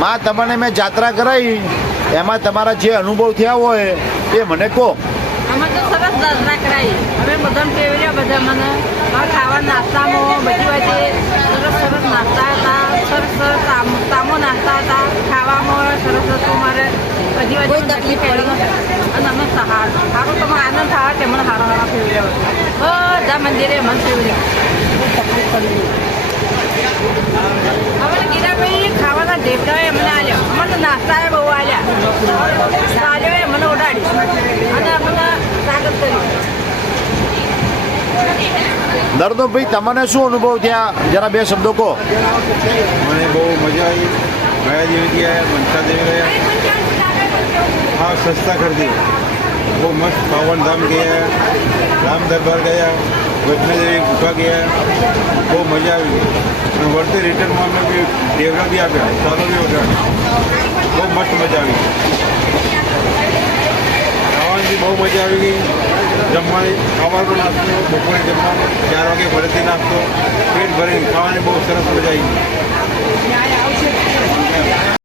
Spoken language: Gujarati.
માં તમને મેં જાત્રા કરાવી એમાં તમારા જે અનુભવ થયા હોય એ મને કહો. અમે તો સરસ જાત્રા કરાવી. અમે બધાને ટેવર્યા બધા મને ખાવા નાસ્તામાં બધી વાતે સરસ સરસ નાસ્તા હતા. સરસ સરસ તામો નાસ્તા હતા. ખાવામાં સરસ હતું. મારે બધી વાતે તકલીફ પડી અને અમે સારું તમે આનંદ થવા તે મને સારા સારા ફેવર્યા બધા મંદિરે મને ફેવર્યા. અમે ગીરાભાઈ ખાવાના ઢેબરા અમને આવ્યા. અમને તો નાસ્તા બહુ આવ્યા. આવ્યો મને ઉડાડી અને અમને સ્વાગત કર્યું. નરદોભાઈ તમને શું અનુભવ થયા જરા બે શબ્દો કહો. મને બહુ મજા આવી. ગયા દેવી ગયા, મનસા દેવી ગયા, હા સસ્તા ખરીદી. બહુ મસ્ત પાવન ધામ ગયા, રામ દરબાર ગયા, વૈષ્ણોદેવી ગુફા ગયા. બહુ મજા આવી. અને વળતે રિટર્નમાં અમને બી ડેવરા બી આપ્યા, સારો બી વટાડ્યો. બહુ મસ્ત મજા આવી. ખાવાની બી બહુ મજા આવી ગઈ. જમવાની ખાવાનો નાસ્તો, બપોરે જમવાનો 4 વાગે ભરેથી નાસ્તો, પેટ ભરીને ખાવાની બહુ સરસ મજા આવી ગઈ.